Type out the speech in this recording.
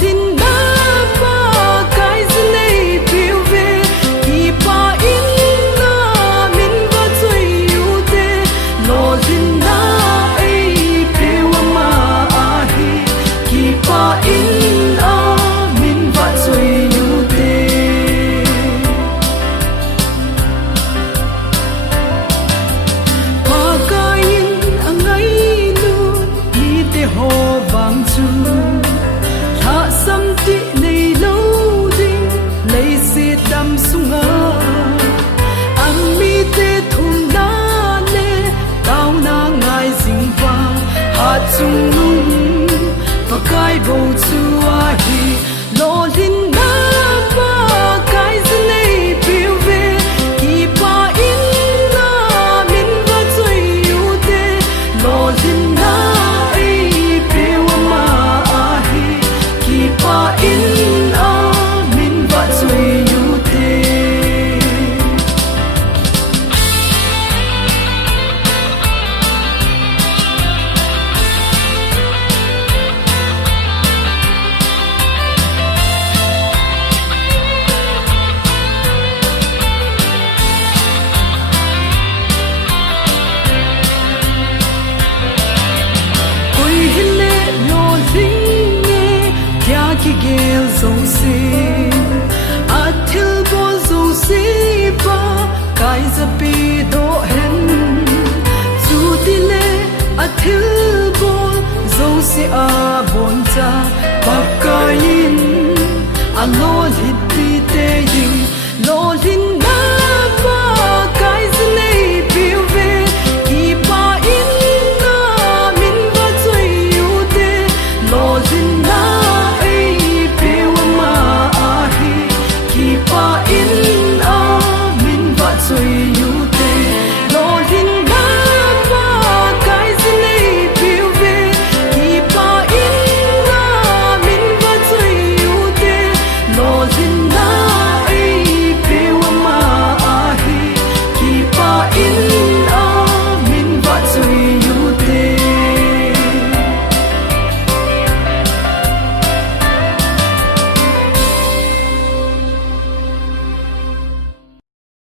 linh na ba cái dây phiêu về kỳ pa in na min va chơi yêu te lo linh na ai phiêu mà hi kỳ pa in a min va chơi yêu te pa cái in angai lu hi te ho vang chu ti nei lo ding nei se dam sunga ang mi te thum na le tao na ngai jing pa ha chung lung pa kai bo chu a hi lo lin na ba kai nei piu ve ki pa in na min va choi yu te lo lin na ai piu ma a hi ki pa in a min va chui yu te koi hile lo ding ne kya ki gel zo se athil bo zo se ba kai za pi do hen zu ti le athil bo zo se a bon cha